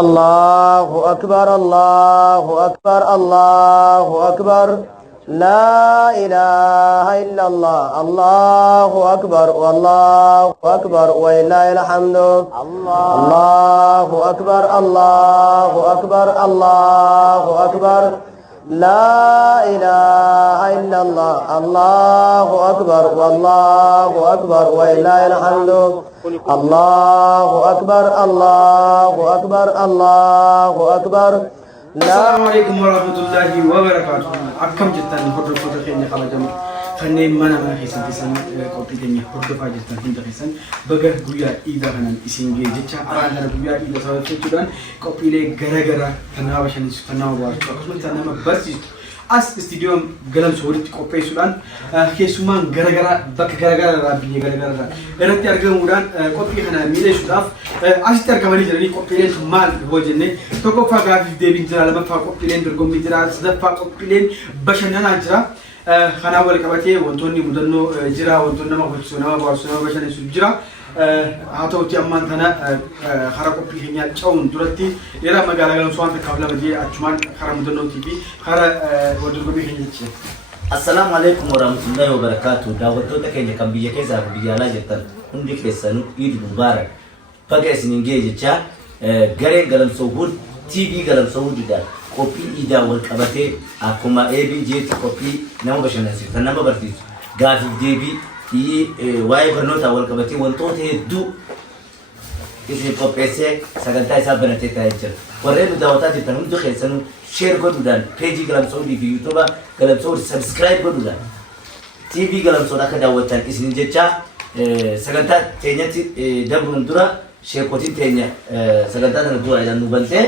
الله أكبر الله أكبر الله أكبر لا إله إلا الله الله أكبر والله أكبر ولله الحمد الله أكبر الله أكبر الله أكبر لا إله إلا الله الله أكبر والله أكبر ولله الحمد الله أكبر الله أكبر الله أكبر. السلام عليكم ورحمة الله وبركاته. أكم جدا هدر فدر خيني خلاجم خني منا ما خيسن خيسن كوبي دنيا هدر فاجتا هند خيسن بقى غويا إذا هنن إسينجي جتة أران هذا غويا إذا سوى تجدان كوبي له غرا غرا تناو بشان تناو بار كوسم تناو بس أس استديوم غلام سوري كوبي سودان كيسومان غرا غرا بق غرا غرا رابي غرا غرا إرتي أرجع مودان كوبي هنا ميلة سوداف أشتر كمالي جراني كوبي له مال هو جنة توكو فاقا في ديبين جرا لما فاق كوبي له درقم بيجرا سدف فاق كوبي له بشان أنا جرا خنا أول كباتي وانتوني مدنو جرا وانتونا ما بتسونا ما بارسونا بشان يسجرا هاتو تي أمان ثنا خرا كوبي هنيا تشاون درتي يلا ما قال لهم سوان تكابلا بدي أجمع خرا مدنو تيجي خرا ودر كوبي هنيا تشي. السلام عليكم ورحمة الله وبركاته. دعوتو تكيني كم بيجي كذا بيجالا جتن عندك لسانو عيد مبارك. بقى سنينجي جتا غير قلم سوود تي في قلم سوود ده كوبي إذا والكبتة أكما أبي جيت كوبي نمو بشر نسير تنمو برتيس غافي ديبي واي برنوتا والكبتة وانتوته دو إذا كوبي سه سكنتاي سابنا تتاجر ورينو دعوتات جتن عندك لسانو شير قدودان بيجي قلم سوود في يوتيوب قلم سوود سبسكرايب قدودان تي في قلم سوود أكيد دعوتان إسنين جتا سكنتا تينيا دبرون درا شير كوتين تينيا سكنتا تندو أيضا نوبنته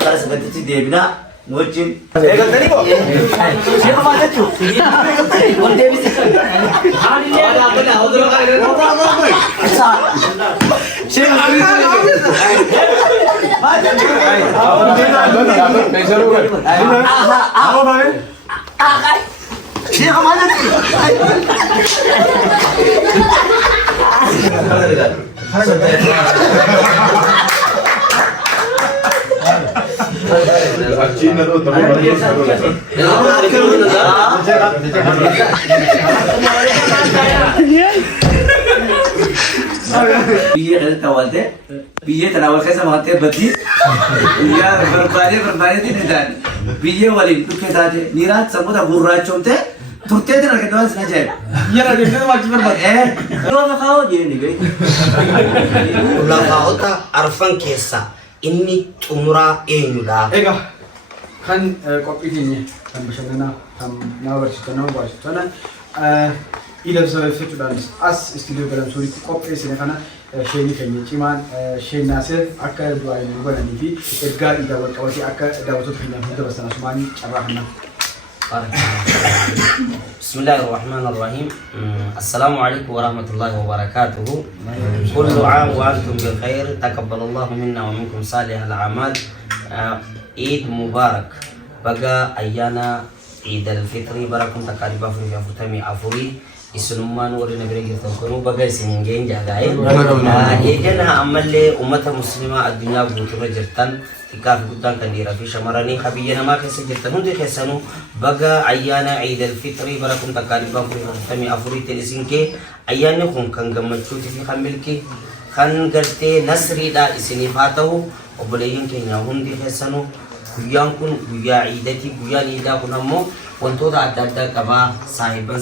kalau seperti itu dia bina mungkin. Kalau tadi kok, siapa mana tu? Kalau dia bisa. Hari ni ada apa nak? Orang kaya. Orang. Asal. Siapa mana tu? Macam tu. Apa mana? Akai. Siapa mana tu? Cina tu teman Biye ada tawal deh, biye tanawal kaisa mati beti, ya berbalik ini dan biye wali itu kita aja nirat semua burra comte, turte itu nak ketuan saja. Ya ada yang macam berbalik. Kalau kau je ni gay. Ulang kau tak arfan kesa. Ini umrah dah. Ega kan kopi ini kan bersama kan nawar cerita ila bisa fitulan as studio dalam suri kopi sini karena sheni kayaknya cuman sheni nasir akal dua ini bukan ini Edgar ida waktu akal dah waktu kayaknya kita bersama semua caranya. Bismillahirrahmanirrahim. Assalamualaikum warahmatullahi wabarakatuh. Kullu 'am wa antum bil khair. Taqabbalallahu minna wa minkum salihal a'mal. Eid Mubarak. Baga ayana Eid al-Fitri barakum takariba fi afutami afuri. Isunumman wari nabire gitu kono baga sininggen jagai. Ejana amalle umat muslimah ad-dunya butura jirtan. Tikaf gudan kan dira fi shamarani khabiyana ma kese jirtan hundi khesanu baga ayana Eid al-Fitri barakum takariba fi afutami afuri telisinke ayana kun kan gammachu fi khamilki kan garte nasri da isini fatahu obulayin kenya hundi khesanu guyan kun guya idati guya ida kun ammo wanto da adda kaba sahiban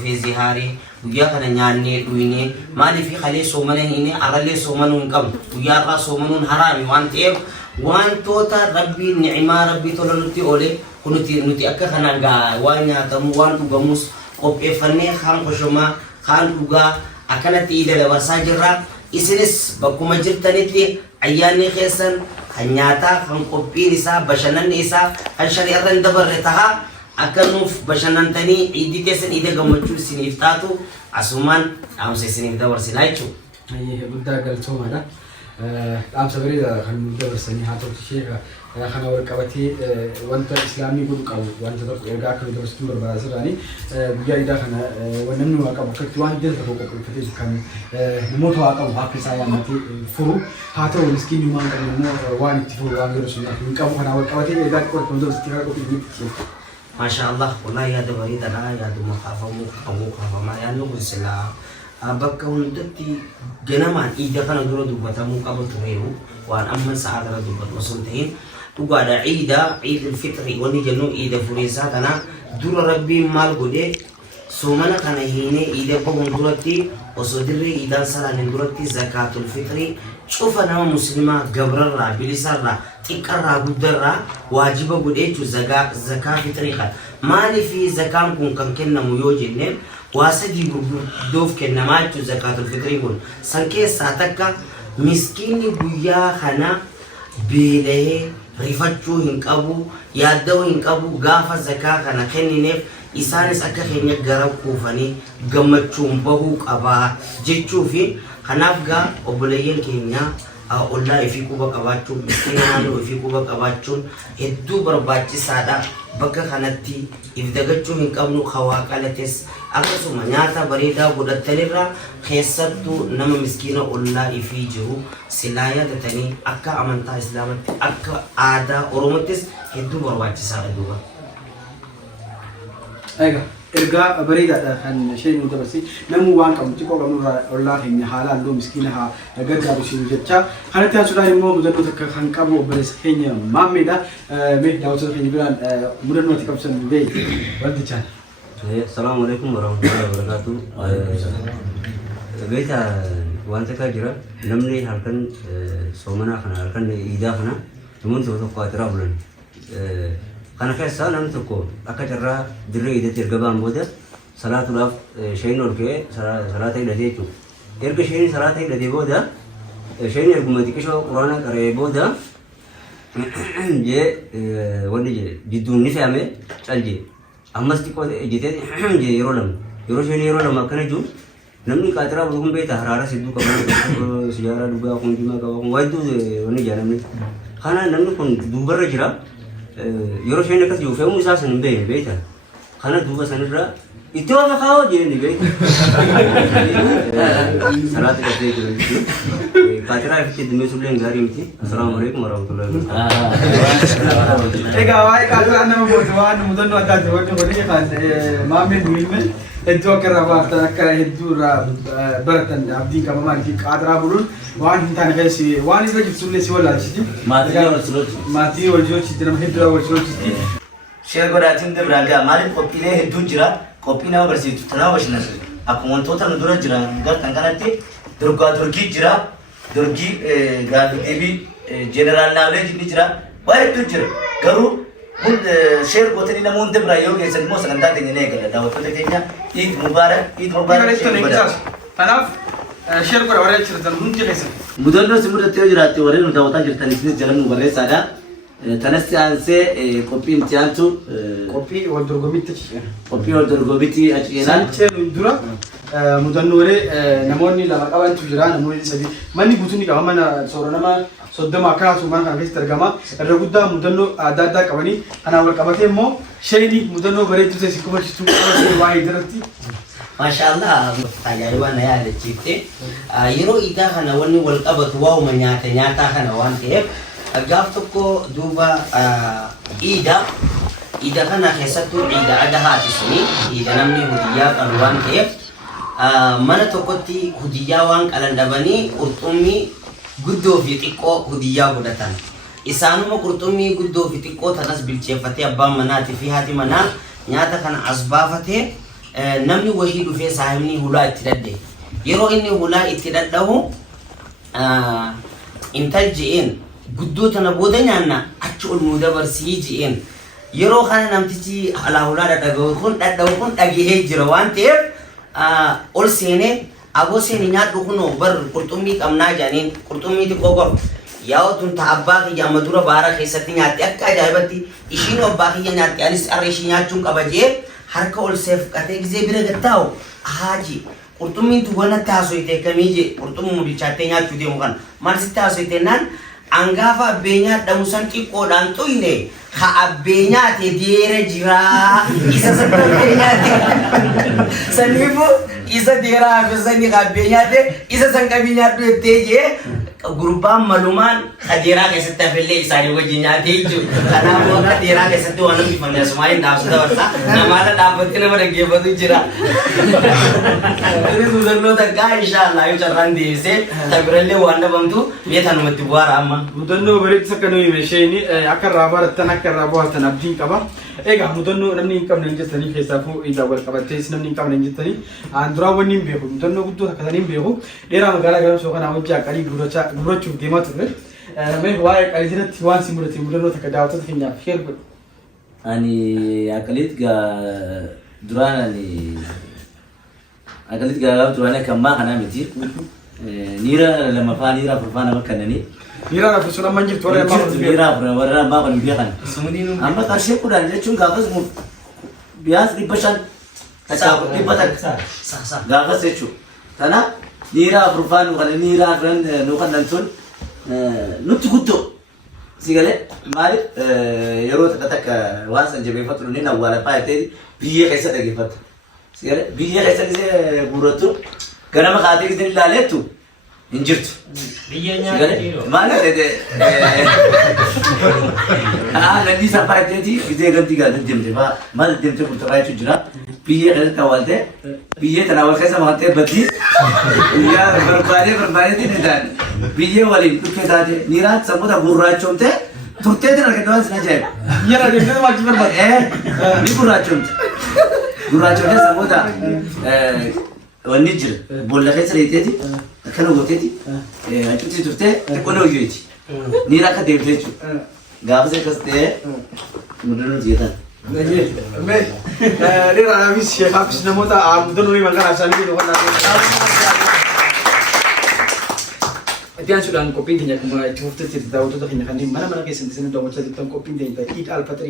fi zihari guya kana nyanne duine mali fi khali somane ini arale somanun kam guya ra somanun harami wante wanto ta rabbi ni'ma rabbi tolaluti ole kunuti nuti akka kana ga wanya tamu wantu gamus op efanne kham khoshoma khan uga akana ti ida wasajira isinis bakuma jirtaniti ayani khesan hanyata kan kopi nisa bashanan nisa kan syariatan dabarretaha akanuf bashanan tani iditesen ide gamacul siniftatu asuman am se sinif dabar sinaichu Ayah budak galcom ada. أم سبري ده خن مدبر سني هاتو تشيء خنا وركبتي وانت إسلامي قدك أو وانت تقول إرجع كل درس تمر بازراني بيجي ده خنا ونمنو أكاب وقت وان جل تقول فتيج كان نموت أكاب هاك سايا ماتي فرو هاتو مسكين يوم كان نمو وان تفرو وان يرسلنا من كاب خنا وركبتي إرجع كل درس تمر بازراني ما شاء الله والله يا دبري دنا يا دم خافوا ما يا نقول سلا bakka hundatti ganamaan iida kana dura dubbatamuu qaba tureeru waan amma sa'a kana dubbatu osoo ta'in dhugaadha ciid al-fitri wanni jennu ciida furiisaa kana dura rabbiin maal godhe soomana kana hiine ciida bahuun duratti osoo dirree ciidaan salaanin duratti zakaatul fitri cufa nama muslimaa gabrarraa bilisarraa xiqqarraa guddarraa waajiba godhe jechuun zakaa fitrii kana maaliif zakaan kun kan kennamu yoo jenne واسدي دوف كنمات زكاة الفطر يقول سنكيس ساتكا مسكيني بيا خنا بيله ريفتشو هنكابو يادو هنكابو غافا زكاة خنا خني نف إسانس أكا خني غرب كوفاني غمتشو مبهو كابا جيتشو في خنافغا أبليين كينيا الله يفيكو بكاباتشو مسكينانو يفيكو بكاباتشو هدو برباتشي سادا بكا خناتي إفدغتشو هنكابنو خواقالتس akkasuma nyaata bareedaa godhattanirra keessattuu nama miskiina ollaa ifii jiru silaa yaadatanii akka amantaa islaamatti akka aadaa oromottis hedduu barbaachisaadha duuba. Egaa ergaa bareedaadha kan isheen nu dabarsi namuu waan qabu xiqqoo qabnurraa ollaa keenya haala halluu miskiina haa gargaaru isheen jecha kanatti aansuudhaan immoo mudannoo takka kan qabu obboleessa keenya maammeedha mee daawwattoota keenya biraan mudannoo ati qabsan bee waltichaan. السلام عليكم ورحمة الله وبركاته. بيتا وانت كاجرا نمني هالكن سومنا خنا هالكن إيدا خنا نمون تو قاترا بلن. خنا كيسا نم تكو أكجرا دري إيدا ترجبان بودا صلاة الله شيء نوركي صلاة إيدا تيجو. إرك شيء صلاة إيدا تيجو بودا شيء نرجمتي كشوا قرانا كره بودا. جه وني جه جدون نفهمه تلجي. أمس تقول جديد جي يرولم يروشين يرولم أكنه جو نمني كاترا بقوم بيت هرارة سيدو كمان سيارة دوبا أكون جيما كمان وايد وني جانمني خانا نمني كون دوبا رجلا يروشين نكاس يوفي موسى سنبه بيتا خانا دوبا سنرا إتوا ما خاو جيني بيت صلاة كتير كده كاترا في دمي سولين غاري متي السلام عليكم ورحمة الله وبركاته. إيه واي كاترا أنا مبودوان مدن ودا جوان جواني خان مامي دويمن هدوا كرافات كره هدوا برتن عبدين كمان في كاترا بقولون وان هنتان كيسي وان إذا جبت سولي سولا شيء ماتي والجو شيء تنا هدوا والجو شيء شير قراتين دبرانجا مالين قبيله هدو جرا قبينا برسيت تناوش نسل أكون توتا ندورا جرا غير تنكنتي درجي جرا درجي غرافيتي جنرال نالج جرا وايد جرا كرو هم شير قوتني نمون دبرا يوم يسمى موسى عندها تنينه كلا دعوة تلتينيا عيد مبارك أنا شير قرا ورا شرطان هم جلسة مدرنا سمر تيجراتي ورين دعوة تجرتني سنين جلنا مبارك سادا تنسي أنسى كوبين تيانتو كوبي والدرجوميتي كوبي والدرجوميتي أشياء سانتشل درا مدنوري نموني لما قبل تجرا نموني سبي ماني بوتوني كمان صورنا ما صدق ما كان سومان كان كيس ترجمة الرجودا مدنو عددا كماني أنا أول كباتي مو شيني مدنو بريتو سيكون شيء واحد درتي ما شاء الله تجاربنا يا لطيفة يرو إذا خنا وني والقبض واو من نياتا خنا وان كيف أجابتكو دوبا إذا كان حسيتو إذا ada hati sini إذا نمني هدية كروان كيف mana tokkotti hudiyyaawwan qalandabanii qurxummii guddoo fi xiqqoo hudiyyaa godhatan isaanuma qurxummii guddoo fi xiqqoo tanas bilcheeffatee abbaan manaatii fi haati manaa nyaata kana as baafatee namni wahii dhufee saahibni hulaa itti dadde yeroo inni hulaa itti dadhahu intal je'een guddoo tana booda nyaanna achi ol nuu dabarsii je'een yeroo kana namtichi alaa hulaa dadhabu kun dhagihee jira waan ta'eef ol seenee aboo seeni nyaadhu kunoo bar qurxummii qabnaa jaaniin qurxummii xiqqoo gor yaa'u tun ta abbaa kiyya amma dura baara keessatti nyaatti akka ajaa'ibatti ishiin abbaa kiyya nyaatti anis arra ishii nyaachuun qaba jee harka ol seefqatee gizee bira gattaa'u haaji qurxummiin tuwwana taasifte kamiije qurxummuu bilchaatee nyaachuu deemu kan maal si taasifte naan angaafa abbeenyaa dhamusan xiqqoodhaan xuyne ha abbeenyaate deera jiraa isa san abbeenyaate saniifu isa deeraa hafisanii abbeenyaate isa san qabii nyaadhu jettee jee gurbaan malumaan adeeraa keessatti hafellee isaanii wajjin nyaatee jechuudha. Kanaafuu akka adeeraa keessatti waan nuti fannoo Sumaayeen dhaabsu dabarsa namaadha dhaabbattee nama dhaggeeffatu jira. Inni mudannoo takkaa inshaallah yoo carraan deebisee tabirallee waan dhabamtu meetaa namatti bu'aara amma. Mudannoo bareedduu akka nuyi meesheen akka irraa barattan akka irraa bu'aatan abdiin qaba. Egaa mudannoo namni hin qabne hin jettanii keessaafuu isaa wal qabattees namni hin qabne hin jettanii aan duraa wanni hin beeku mudannoo guddoo akkasanii hin beeku dheeraa magaalaa galamsoo kanaa hojii aqalii gurrachuuf deemaa turre. Mee waa'ee aqalii irratti waan si mudate mudannoo takka daawwattoota keenyaaf sheer godhu. Ani aqaliit duraan duraan kan maa kanaa miti. Niira lamaffaa niira afuraffaa nama kannanii. Niira afur amma jirtu warra ammaa kan niira afur warra ammaa kan biyya kana. Amma qarshii kudhan jechuun gaafas biyaas 500 dhibba takka gaafas jechuudha. Kanaaf niira afuraffaa nu kan niira afran nu kan sun nutti guddoo. Sigale maaliif yeroo takka waan san jabeeffatu ni awwaala faayatee biyya keessa dhageeffatu. Sigale biyya keessa gisee guurrattu ganama kaatee gisee ilaaleettu hin jirtu. Biyya nyaatee maaliif nanni isaa faayatee gisee ganti gaazexaa deemte maal deemte kurtuqaa jechuun jira. Biyya keessatti awwaaltee biyya tana wal keessa maatee badii biyya barbaadee didaan biyya waliin dhukkee taate niiraan sammuu gurraachoomte turtee jira argatawaan sin ajaa'iba. Yara deemtee waajjii barbaade. Ni gurraachoomte. Gurraachoomte sammuu wanni jira boolla keessa leeteeti akkana gooteeti achuutti turtee xiqqoo na hojjeeti. Niira akka deemtee jechuudha. Gaafas akkas ta'ee mudannoo jeetan. Lera habis namoota mudannoo ni maqaan isaanii jedhu waan Atiyan sudah kopi keenya kuma itti jirti daawwattoota keenya kanneen mana keessatti isin daawwachaa jirtan qophiin keenya Eid al-Fitr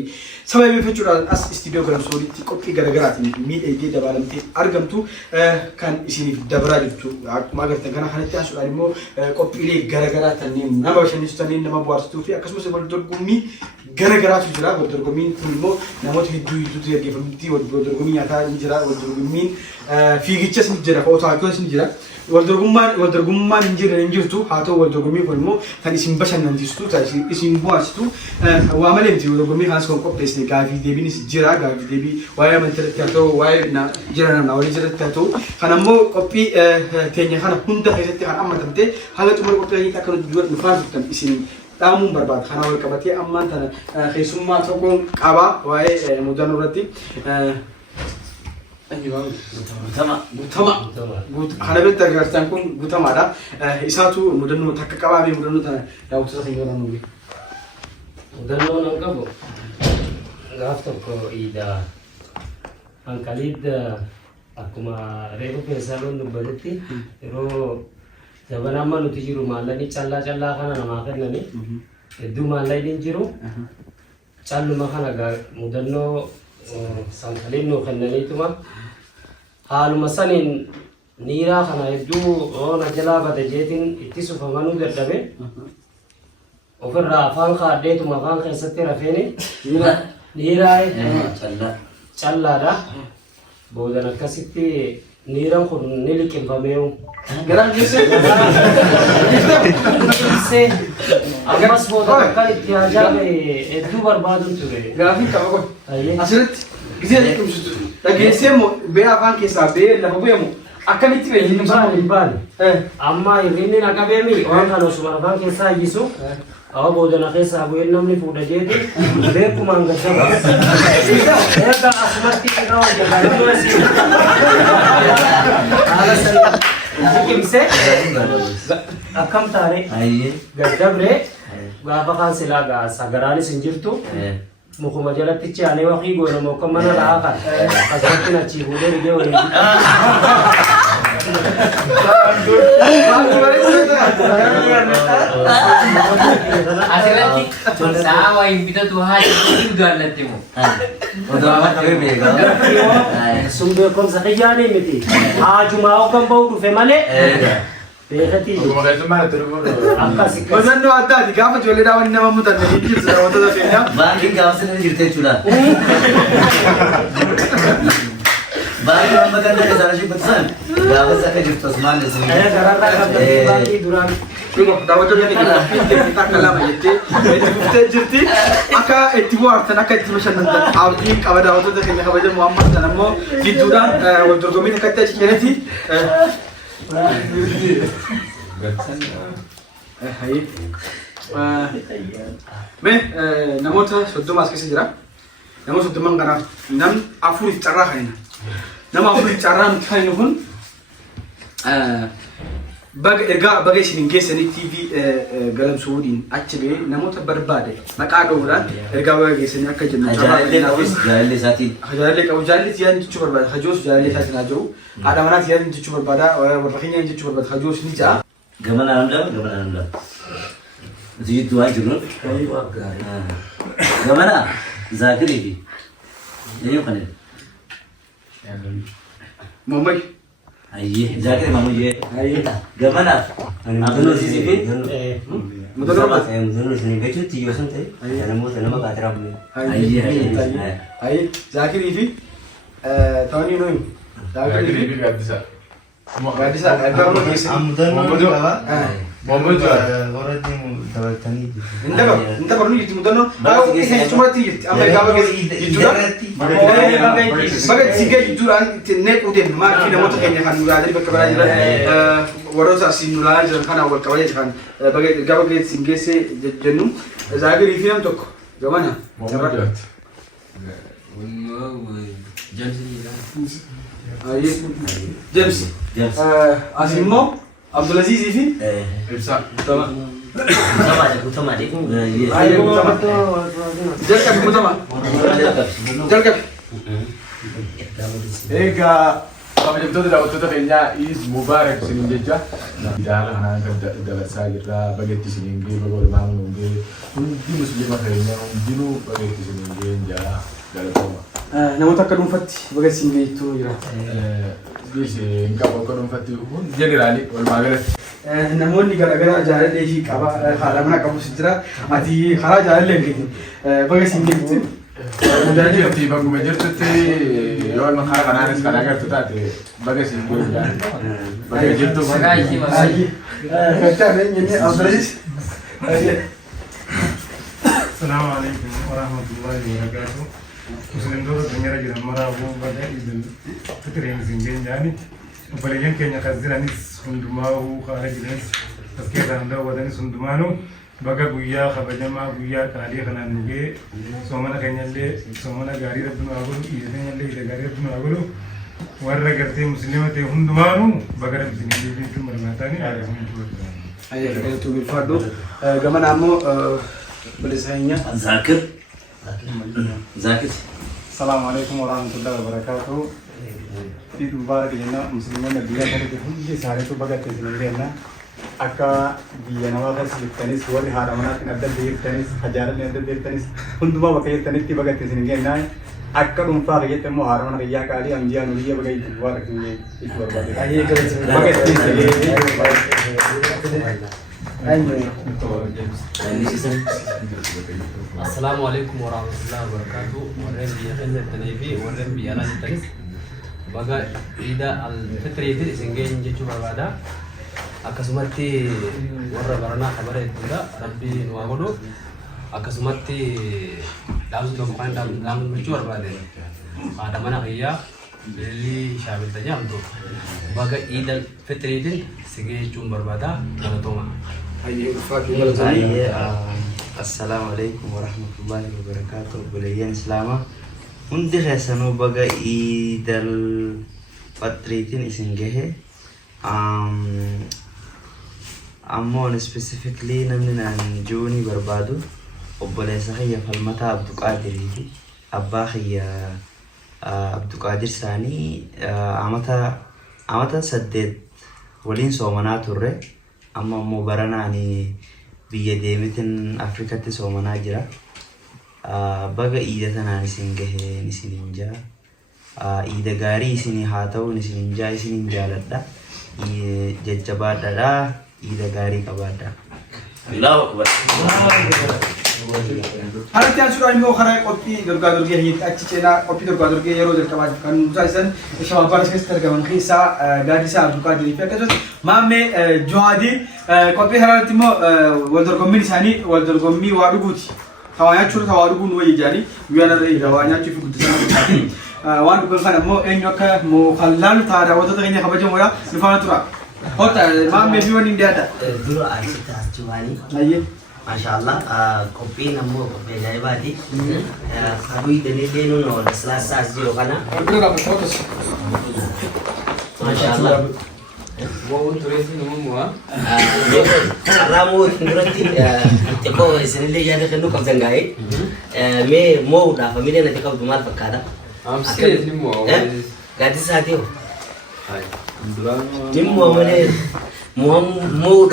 sababa beekachuudhaan as istiidiyoo galamsooritti qophii garaagaraatiin miidhagdee dabalamtee argamtu kan isiniif dabaraa jirtu akkuma agartan kana kanatti aansuudhaan immoo qophiilee garaagaraa kanneen nama bashannansiisanii nama bohaarsituu fi akkasumas wal dorgommii garaagaraatu jira. Wal dorgommiin kun immoo namoota hedduutu gaggeeffamutti wal dorgommii nyaataa ni jira, wal dorgommiin fiigichas ni jira, ootaakiyoos ni jira. Wal dorgommaan hin jirtu haa ta'u wal dorgommii kun immoo kan isin bashannansiistu isin bohaarsitu waa malee miti. Wal dorgommii kanas kan qopheessine gaafii deebiinis jira. Gaafii deebii waa'ee amantiirratti haa ta'u waa'ee jira namna walii jirratti haa ta'u kan ammoo qophii teenya kana hunda keessatti kan hammatamte haala xumura qophii akka dhufaa jirtan isin dhaamuun barbaada. Kana wal qabatee ammaan tana keessummaa tokkoon qaba waa'ee mudannoo irratti. Gutama. Kana beektaa agarsiisan kun gutamaadha. Isaatu mudannoo takka qabaamee mudannoo tana daawwattoota keenya irraa nuuf. Mudannoo nan qabu gaaf tokko iida hanqaliidda akkuma reefu keessaa loon dubbatutti yeroo jaban amma nuti jiru maallaqni callaa kana namaa kennani hedduu maallaqni hin jiru calluma kana mudannoo sankaliin nuu kennaniituma haaluma saniin niiraa kana hedduu oona jalaa bada jeetiin itti sufamanuu dadhabe ofirraa afaan kaadheetuma afaan keessatti rafeeni niiraa callaadha. Boodan akkasitti niiraan kun ni liqinfameewu. Garaan geessee ammas booda akka itti ajaa'ibe hedduu barbaadu ture. Gaafii qaba kun asirratti gisee liqimsitu dhageessee moo bee afaan keessaa bee lafa bu'eemu akkamitti bee hin baane. Amma hirrinni naqa beemi waan kana osuma afaan keessaa iyyisu awa boodana keessaa bu'een namni fuudha jeeti beekumaan gaddaba. Erga asumatti irraa hojjetan haala sana liqimsee akkam taane gaddabree gaafa kaan silaa sagaraanis hin jirtu mukuma jalatti chaanee waqii goona mokka mana laa kan asirratti na chiifudee ridee waliin. Asirratti sa'a wayin bitatu haa jedhu du'allatti moo. Udah amat kami bego. Sun beekumsa xiyyaanii miti. Haajumaa hoggan ba'uu dhufe malee. Beekati. Akkasi. Osannoo addaati gaafa ijoollee daawwanni nama mutanne hin jirtu daawwattoota keenya. Bangin gaafa sana jirte jechuudha. Bangin amma kan akka sana shibbatan gaafa akka jirtu Osmaan isin. Gararraa qabdanii baay'ee duraan. Kun daawwattoota keenya akka lama jettee itti fuftee jirti. Akka itti bohaartan akka itti bashannantan abdiin qaba daawwattoota keenya kabajamoo amma sana ammoo gidduudhaan wal dorgommii akka itti achi keenyatti. Namoota 30 as keessa jira. Namoota 30 kanaaf namni afuriif carraa kanina. Nama afuriif carraa nuti kaninu kun baga isin geessanii TV galamsuudhiin achi ba'ee namoota barbaade maqaa dha'uudhaan ergaa baga geessanii akka jennu. Jaalallee isaatiin. Jaalallee qabu. Jaalallee yaadni jechuu barbaada. Hajoos jaalallee isaatiin haa jiru. Haadha manaas yaadni jechuu barbaada. Warra keenya jechuu barbaada. Hajoos ni ja'a. Gamana namda. Jitu waan jiru. Gamana Zakirii fi eenyu kan Muhammad. Ayyee Zakiri Mamuyyee. Gamana. Abdullah Sisi fi. Muduruu isin gachuutti yoo san ta'e namoota nama qaatiraa bulee. Ayyee Zakirii fi Tawanii Nooyi. Zakirii fi Gaaddisa. Gaaddisa ergaa baga geessanii. Mohamed warratti taphatanii jiru. Inta kornu jirti mudannoo baay'ee isa cumatti jirti amma egaa baga sigee jidduudhaan itti neequu deemnu maal fi namoota keenya kan nulaadanii bakka biraa jiran warroota asiin nulaa jiran kana wal qabajee kan egaa baga isin geessee jennu Zaagirii fi nam tokko gamana. James. Asimmoo Abdulaziz fi Ibsa. Utama deh. Jalqabi. Egaa kabajamtoota daawwattoota keenyaa Eid Mubarak isiniin jecha idaara kanaan kan dabarsaa jirra bageetti isiniin gee baga olmaan hundee hundi musliima keenya hundinuu bageetti isiniin gee jaa galatooma. Namoota akka dhuunfatti baga isin geettuu jira. Hin qabu akka dhuunfatti hundi jeneraali walumaa galatti. Namoonni garaagaraa jaalallee fi qaba haadha mana qabus jira. Ati karaa jaalallee hin geetin baga isin geettu. Jirti bakkuma jirtutti yoo karaa kanaanis kan agartu taate baga isin geettu. Baga jirtu السلام عليكم ورحمة الله وبركاته. مسلم دولة دنيا رجل مرابو بدأ إذن فكرين زنجين جاني وبلين كenya خزرانيس هندماو خارج ناس تذكر عنده وداني هندمانو بقى بويا خبجما بويا كالي خلنا نجى سومنا كenya اللي سومنا غاري ربنا أقوله إذن اللي إذا غاري ربنا أقوله ورا قرتي مسلمة هندمانو بقى ربنا يجيب في مرماتاني على هم أيه itu bilfado gaman amo بلسانيا Zakir. السلام عليكم ورحمة الله وبركاته. عيد مبارك لنا مسلمين الدنيا كله كل سارة تو بقى تزيننا. أكا ديانا وقت التنس هو اللي هارمنا نبدأ دير تنس حجارة نبدأ دير تنس هندوما بقى التنس تي بقى تزيننا. أكا دمفا رجع تمو هارمنا رجع كاري أمجيا نوريا بقى عيد مبارك لنا. أيه كذا بقى تزيننا. Assalamualaikum warahmatullahi wabarakatuh. Warren biya kan tanabi warren biya lan tagis. Baga ida al-fitri itu singgain jechu barbada. Akasumatti warra barana khabara itunda rabbi nuwagodo. Akasumatti dazu to kan damu jechu barbada. Ada mana kaya beli syabil tanya untuk baga ida al-fitri itu singgain jechu barbada kalau toma. Assalamualaikum warahmatullahi wabarakatuh. Bulayan selama undi khasanu baga idal patritin isinggehe amon specifically namni nan juni barbadu obbolesa khayya falmata Abdul Qadir abba khayya Abdul Qadir sani amata saddeet waliin soomanaa turre amma immoo baranaani biyya deemitin Afrikatti soomanaa jira. Baga iida tanaan isin gaheen isinin jaa. Iida gaarii isinii haa ta'uun isinin jaa isinin jaaladha. Jajjabaadhaadha. Iida gaarii qabaadha. Allahu Akbar. Harati asura immoo karaa qophii dorgaa dorgee hiitti achi ceenaa qophii dorgaa dorgee yeroo jalqabaa kan taasisan shabaab baras keessatti argaman keessaa gaaddisaa Abdulqaadir fi akkasumas maammee Johaadii qophii harati immoo wal dorgommiin isaanii wal dorgommii waa dhuguuti. Waa nyaachuun waa dhuguun wayii jaanii guyyaan irra eega waa nyaachuu fi guddisan waan dhugan kana immoo eenyu akka muukallaan ta'a daawwattoota keenya kabajamoodha nufaana tura. Hota maammee fi wanni dhiyaata. Dura asitti as jiraanii. Ayyee. Mashallah, kopi namu kopi jaya badi. Abu ini dia nuno selasa zero kana. Mashallah. Mau turisi namu mua. Ramu nurati teko senile jadi kenu kau senggai. Me mau dah family nanti kau bumar pakada. Am serius ni mua. Gadis hati ho. Ni mua mana? Mau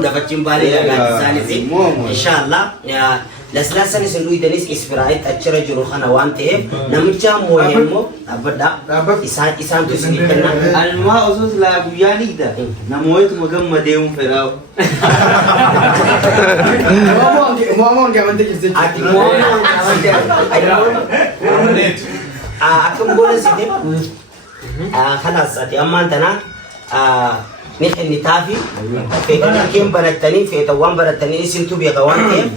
dapat cimbali gadis sana sih. Insyaallah ya. Las ni sendu idanis isfirait acara juruhan awan teh. Namanya mau abada. Isan tu sini kena. Alma usus la buyani da. Namoy tumagam madeum ferao. Mau nggak mandi kisah? Ati mau aku boleh sini. Khalas ati aman tanah. نحن نتافي في كم برتني في توان برتني اسم تبي قوانتي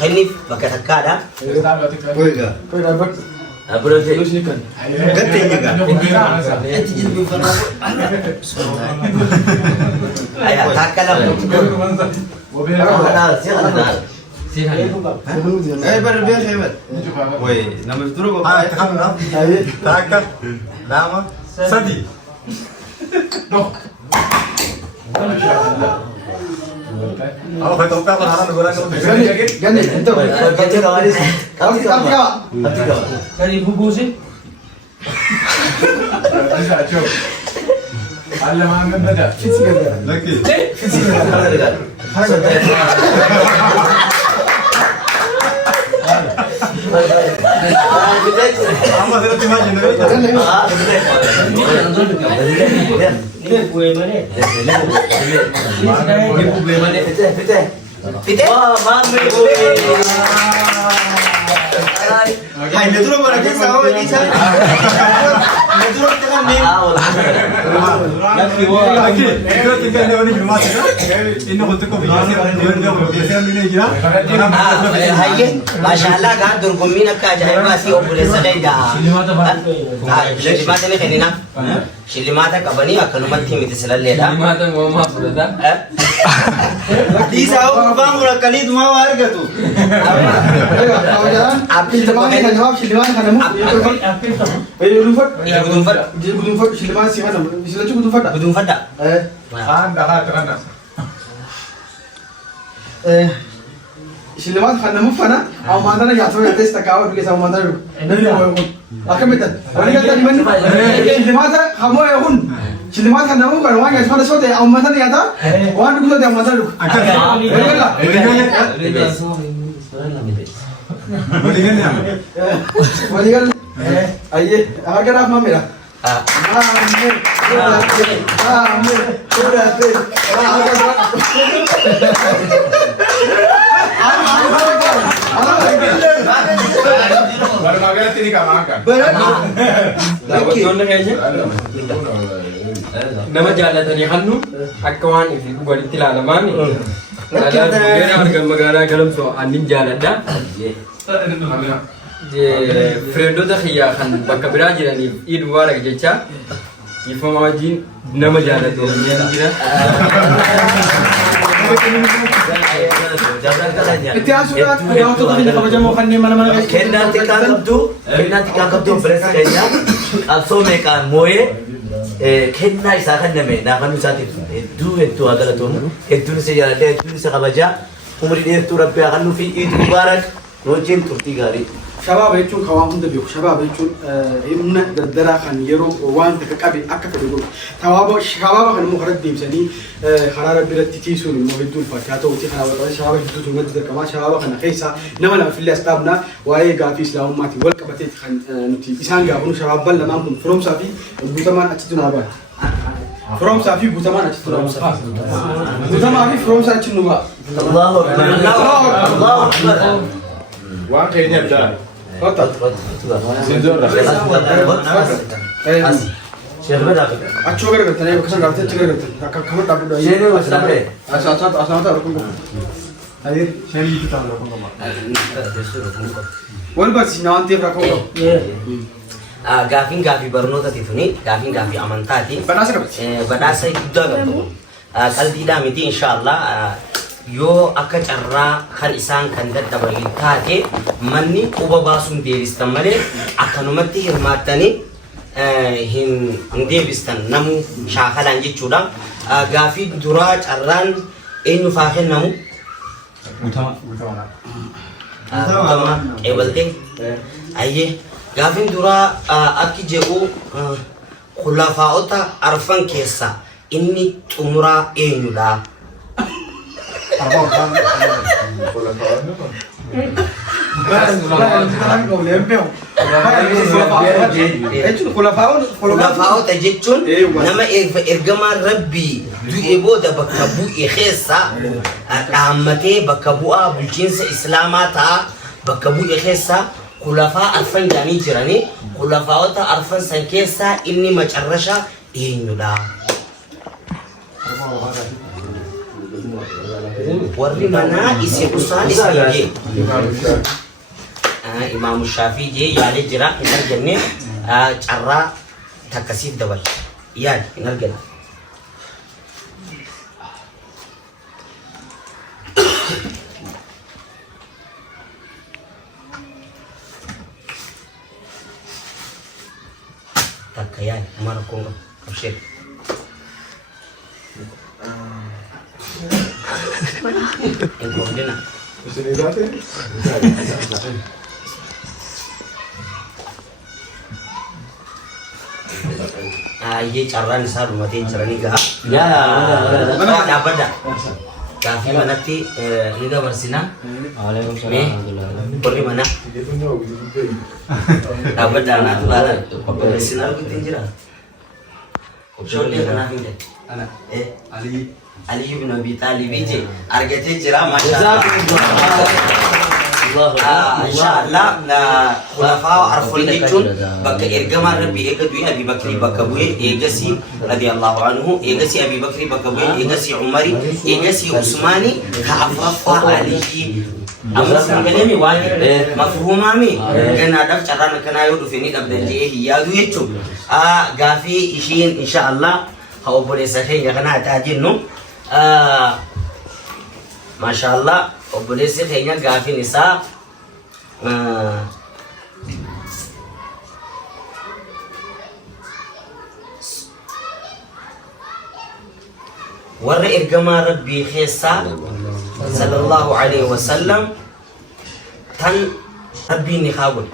خلني بكتكادا Koiga. أبرز Gatenya ga. أنت جد بفرق أيا تاكلم خلاص يلا Eh bar biar hebat. Woi, nama dulu kok. Ah, tekan enam. Taka. Nama Sadi. Aku betul betul orang orang Gani, itu. Ganti kawan Kan ibu gusin. Bisa coba. Allah makan beda. Lagi. Apa sih cuma jenis? Ini kue mana? Ini kue mana? Wah, mami Hai, itu lo mana kisah apa ini saya? Itu lo tengah nih. Lagi, itu tinggal di mana di rumah sih? Ini untuk kau biasa biasa ini gila. Hai, masyaallah kan durgumina ka jahil masih obule sadai dah. Shilimata ni kanina. Shilimata ka bani akan mati miti selalle dah. Shilimata mau maaf dah. Di sahur bang udah kali dua warga tuh. Apil Shiliman kan jawab Shiliman kan namu. Gudufat. Gudufat Shiliman sih kan namu. Bisa cukup gudufat. Gudufat dah. Anda. Shiliman kan namu fana. Aw mandana ya tuh ya tes takawa dulu sama mandana. Nabi mau ikut. Akan betul. Orang kata di mana? Shiliman tak kamu ya hun. Shiliman kan namu kan orang yang sudah sudah aw mandana ya tak. Orang dulu dia mandana dulu. Balikan. Aye, agar apa mera? Amin. Sudah. Baru makan tadi makan. Daawwattoonni keenya nama jaallatanii hannu akka waan ifi walitti ilaalamaan beera argan magaalaa galamsoo annin jaaladha. Fireendota kiyyaa kan bakka biraa jiraniif Eid Mubarak jecha ifama wajjin nama jaallatu jira. Itti aansuudhaan daawwattoota keenya kabajamoo kanneen mana Kennaan xiqqaa qabdu obboleessa keenya qabsoo meeqaan moo'ee kennaa isaa kenname naafannoo isaatiif hedduu haa galatoomnu hedduun isa jaalladha hedduun isa kabajaa umurii dheertuu rabbi haa kennuu fi Eid Mubarak روجين ترتي غاري شباب يجون كوام هند بيو شباب يجون يمنا دردرا كان يرو وان تكابي أكثر يقول توابو شباب كان مخرج ديم سني خرار بيرت تيسون موجودون فاتاتو وتي خراب شباب يجون مدة كمان شباب كان خيسا نمنا في اللي استابنا وأي قافي إسلام ماتي والكبتة خن نتي إنسان قابلوا شباب بل لما هم فروم سافي بوتمان أتتون أباد فروم سافي بوتمان أتتون أباد بوتمان في فروم سافي نوبا الله أكبر الله أكبر وان كينيا بدا تفضل سنزور شيخ بدا أشوف كذا كذا تاني بكسر كذا تيجي كذا كم تابلو شيخ بدا أساسا تاركم هذه شيء تتعامل لكم وين بس نوان تيف ركوب gaafiin barnoota tifuni gaafiin amantaati badhaasa guddaa qabdu qalbiidhaa miti inshaallah yoo akka carraa kan isaan kan dadhaban taate manni quba baasuun deebistan malee akkanumatti hirmaattanii hin deebistan namu shaakalaan jechuudha gaafii duraa carraan eenyu faa kennamu Utama ebalte ayye gaafin dura akki jedhu khulafaa'ota arfan keessa inni xumuraa eenyudha khulafaa'ota jechuun nama ergamaan rabbii du'e booda bakka bu'e keessa dhaammatee bakka bu'aa bulchiinsa islaamaa ta'a bakka bu'e keessa khulafaa arfan jaanii jiranii khulafaa'ota arfan san keessa inni macarrasha eenyudha warri manaa isin usaan isniige imaamu shaafii jee yaale jira hin arganne carraa takkasiif dabal yaad hin argana takka yaad mara konga abshir Enggak ये carran sa rumatin carani ga ya mana dapat dah kafi manati ini dah bersina pergi mana dapat dah nak tular bersina lu tinjira option dia kana hinde Ali bin Abi Talib je argate jira insyaallah khulafa arful jechuun bakka ergamaan rabbi eega du'e Abi Bakri bakka bu'e eegasi radiyallahu anhu eegasi Abi Bakri bakka bu'e eegasi Umari eegasi Usmani ka afafa alihi amma sangalemi waa'ee mafhumami gana daf carraan kana yoo dhufeni dhabdan jee hiyaadu jechuun gaafii ishiin inshaallah haa obboleessa keenya kana taa jennu masyaallah obboleessi keenya gaafin isaa warra ergamaa rabbii keessa sallallahu alaihi wasallam tan rabbiin ni haawul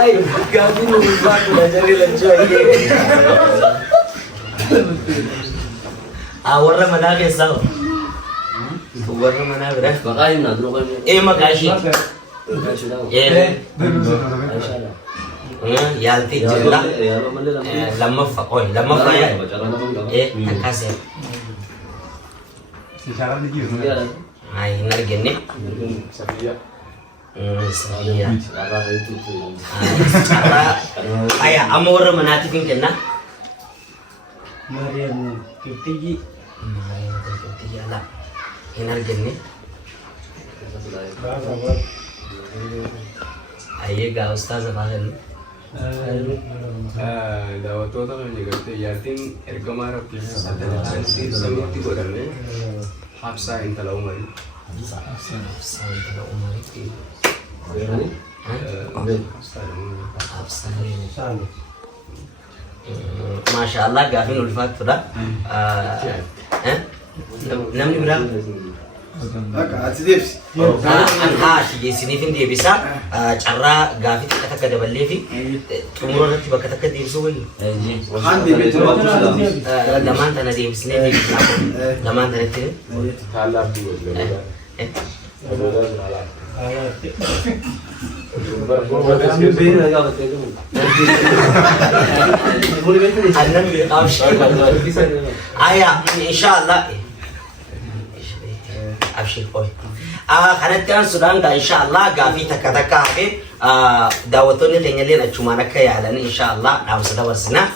Ay, gabi lupa aku dari lanjut ini. Warna mana kesal? Warna mana berah? Makanya nak dulu kan. Makasih. Yalti jela. Lama fakoi, lama faya. Makasih. Secara ni gimana? Ay, nargene. Sabia. Sabia. Ayah, amor menatifin kena. Mariam Kiptigi. Mariam Kiptigi lah. Nargene. Ayah, gak ustaz apa kan? daawwattoota keenya gartee yaartiin ergamaa rabbii si samiitti godhamne habsaa intala umarii ما شاء الله قافين والفات فدا نمني بلا أنا شيء سنيفين دي بيسا cara قافي تكتك دبلي في تمرر تبى كتك دي بسوي عندي بيت لمان تنا دي بسني دي لمان تنا تي تعال إن شاء الله أبشر قوي خلنا كان سودان إن شاء الله قافي تكتك هذه دعوتوني تنجلين أشومانا كيالن إن شاء الله نعم سدوا السنة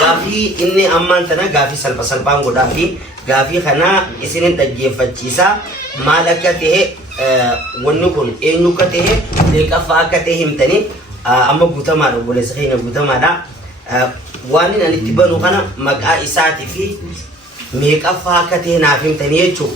قافي إني أمان تنا قافي سلبان قدافي قافي خنا إسنين تجيب فتشيسا مالكته ونكون نكته لكفاكته همتني أما قطما ربولي سخينا قطما دا وانين أن تبانو خنا مقا إساتي في ميكفاكته نافهم تني يجو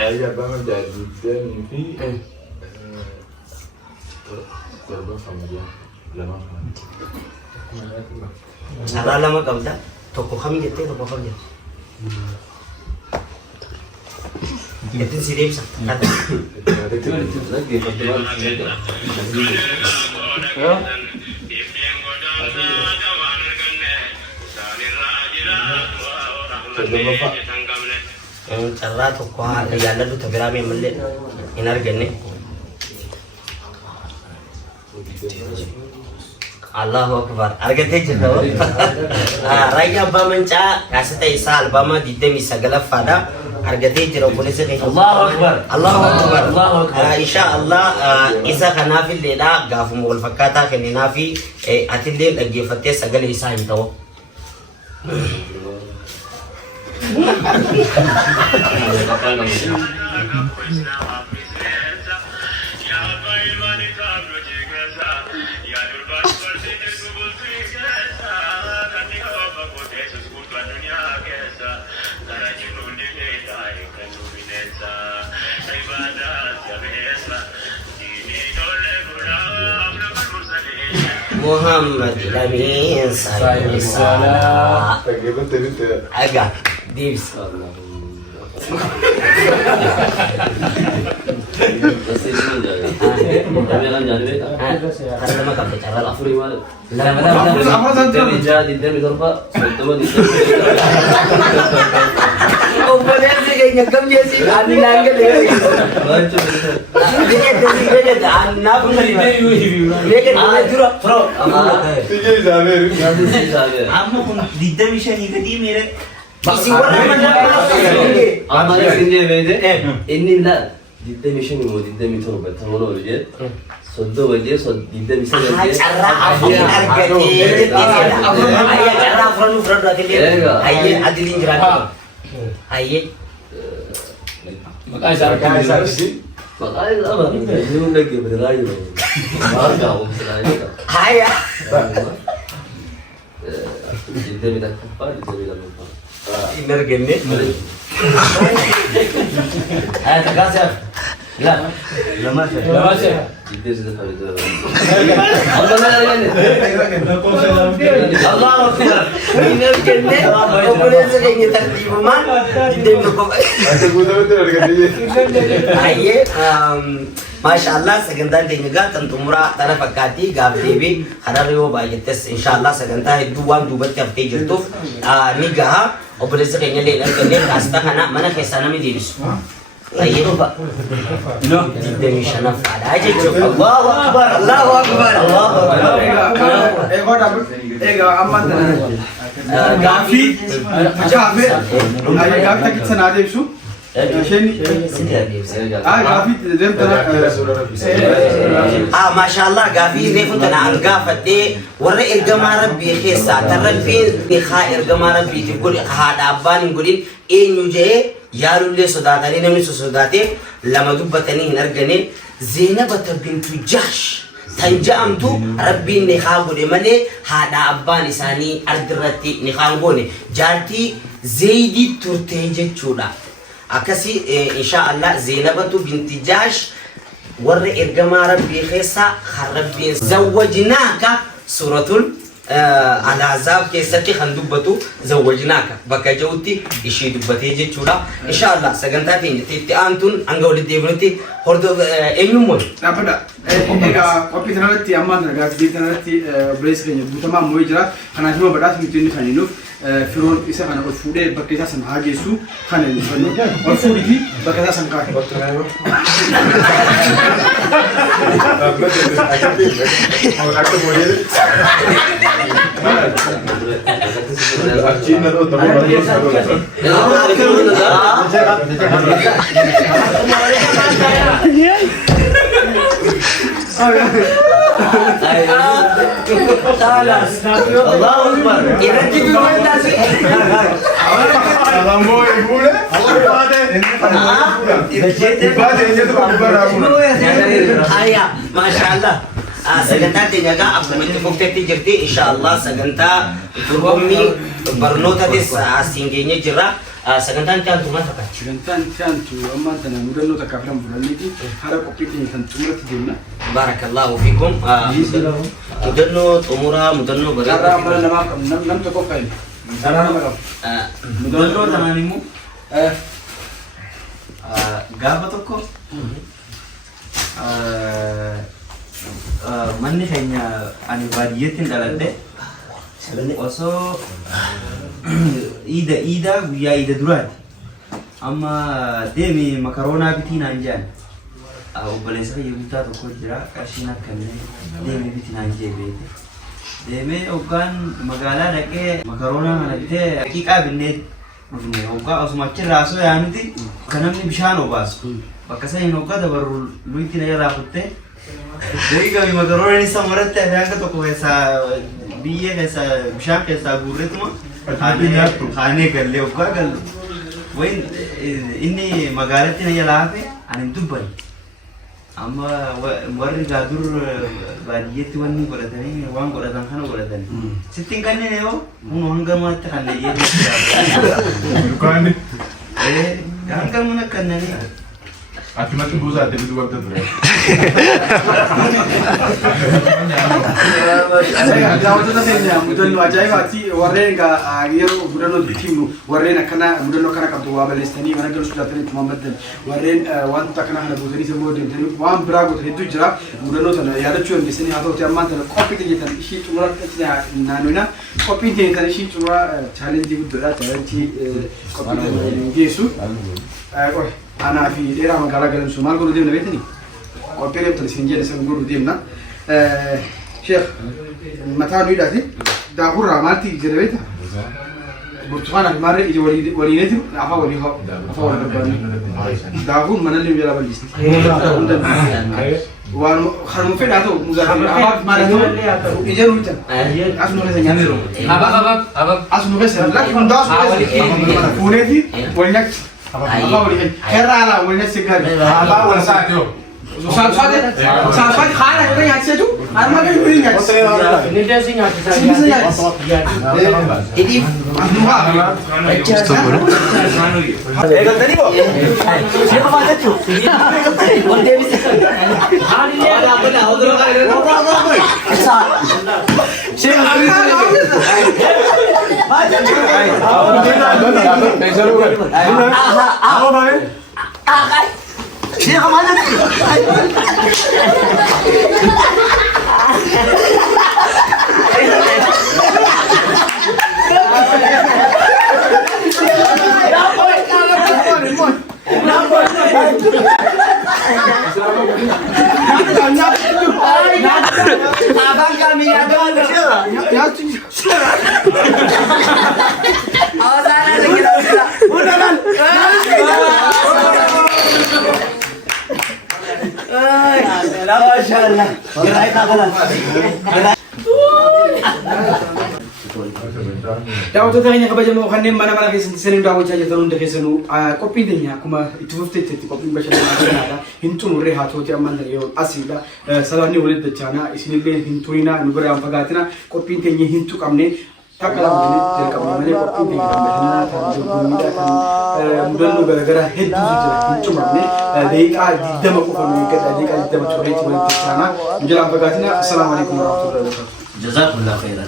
Saya bangun jadi dan ini terbaik sama dia lama. Cara lama kamu dah, toko kami jatuh, toko kami jatuh. Itu sih bisa. Cara toko yang lalu terberami melihat inar gini. Allahu Akbar. Argate jero. Raya bamanca kasih isal bama di demi segala fada. Argate jero boleh sih. Allahu Akbar. Allahu Akbar. Allahu Akbar. Insyaallah isa kanafi lela gafu mul fakata kani nafi atilde lagi fatte segala isa itu. Muhammad Lamin Salam. Agak Divis. Karena makan bicara lah. Oh boleh sih kayaknya kamu sih. Ani langgar deh. Dia anak pun kali. Dia kan jura. Bro. Tiga zaman. Amma kun didda mishani gadi mere Isi warna mana? Amma sini beda. Ini lah. Didda mission mau didda mito betul mana boleh? Sodo boleh, sod didda mission boleh. Cara apa harga ni? Ayah cara front lagi ni. Ayah adilin jerat. Ayah. Makanya sih. Makanya apa? Ini lagi berlari. Marga, berlari. Ayah. Didda mita apa? Didda mita apa? Inar gini. تكاسف لا لما شاء لا ماشي Didda sudah tahu itu. Allah Akbar. Inar gini. Kau boleh sekali tertipu mana? Tidak berkau. Ada guna betul harga dia. Ayah. Masya Allah segentar dengar tentu murah tanah fakati gab dewi karena rio bayi tes insyaallah segentar dua dubat kafte jatuh nikah boleh sekalinya lelah kalian kasta anak mana kesana medis ayah tu pak demi sana fada aja cukup Allahu Akbar Allahu Akbar Allahu Akbar aman gafi jabe ayah gafi tak kita nade bisu gafi dem masya Allah gafi ini pun kena anggap deh warna irgama Rabbi khisa terlebi nikah irgama Rabbi tikul hadapan gulin nyuje yarulle sodatani nami sodate lama dubbatani hinargane Zainab bintu Jahsh tanjamtu Rabbi nikah gule male hadapan isani ardirati nikah gule jarti زيدي ترتيجة شولا أكسي إن شاء الله زينبة بنت جاش ور إرجما ربي خيسا خربي زوجناك سورة العذاب كيسكي خندوبتو زوجناك بكا جوتي إشي دبتي جتشولا إن شاء الله سجنتاتين تي أنتون أنقول ديفنتي هردو إنيمون Apa kopi tanalati aman raga di tanalati brace kenya butama moijra kana juma badas mitin khaninu firon isa kana ko fude bakisa san hage su kana ni fanu or fudi ki bakisa san ka الله أكبر إذا تجيب ما يدازي أيا ما شاء الله سجنتا تيجا أبغى متفقتي جرتي إن شاء الله سجنتا ترومي برنوتا تس سينجيني جرا سجنتا أنت ما تفكر Segantan tu aman tanah muda no takafram bulaniti harap kopi kenya tan tumrat dimna بارك الله فيكم مدنو أمورا مدنو Cara mana nama nam to kokain Cara nama Mudallo tananimu gaafa tokko manni keenya ani baadiyyaatti dhaladhe osoo iida guyyaa iida duraati amma deemi makaroonaa bitii naan jedhan obboleessa kiyya guutaa tokko jira qarshiin akkanne deemi bitii naan jee beete deemee hoggaan magaalaa dhaqee makaroonaa kana bitee daqiiqaa binnee dhufne hoggaa osuma achirraa soo yaanuti akka namni bishaan obaasu bakka saniin hoggaa dabarru luitti na jalaa futtee daqiiqaa makaroonaan isa maratti afyaanga tokko keessaa biyyee keessaa bishaan keessaa guurreetuma haanee gallee hoggaa gallu wayin inni magaalatti na jalaa hafe ani hin dubbanne amma warri gaadur baadiyyeetti wanni godhatanii waan godhatan kana godhatanii sittiin kanneen yoo kun hangamatti kanneen Dukaanni. hangamuna kanneen Akimatti buusaa adda bituu qabda ture. Daawwattoota keenya mudannoo ajaa'ibaati warreen yeroo mudannoo bittiimnu warreen akkana mudannoo kana qabdu waa balleessanii mana galuu sodaatanii itti mammaddan warreen wanta kana kana gootanii sammuu deemtanii waan biraa gootan hedduu jira mudannoo tana yaadachuu dandeessanii haa ta'uti ammaan tana qophii xiyyeetan ishii xumuraa naannoina qophiin xiyyeetan ishii xumuraa chaalenjii guddoodha chaalenjii qophii geessu. Ana fi era magala galam sumal guru dem nabetini opere to sinjele sam guru demna sheikh mata nu idati da hurra malti jerebeta burtuana mare ije wali neti afa wali ho afa wali bani da hun manali yala balist wan khanum fe dato muzafi afa mare to ije ruita asnu ke nyamiru aba asnu ke sar lak kun das funeti walnyak apa boleh? Kerala boleh segar. Apa boleh saatyo? Saat khana kita yang satu, arma kan boleh nggak? Ini dia sih nggak bisa. Jadi, apa? Tadi bo. Siapa mana tu? Boleh bisa. Hari ni apa dah? Odro kali. Siapa? Siapa mana? Abang kami ada. Ya, daawwattoota keenya kabajamoo kanneen mana mana keessatti saniin daawwachaa jirtan hunda keessanuu qophiin keenya akkuma itti fufteetti qophiin bashannanaa kanaadha hin xumurree haa ta'uti ammaan ta'e yoo asiidha salaanni walitti dachaanaa isinillee hin turinaa nu biraan fagaatina qophiin keenya hin tuqamne كلام جديد تلك من ملك وقتي كان بحنا كان جميلة كان مدلو غرغرة هدو زجرا كنتم من ذيك عاد دم كفر من كذا ذيك عاد دم توريت من تسانا مجلام بقاتنا السلام عليكم ورحمة الله وبركاته جزاكم الله خيرا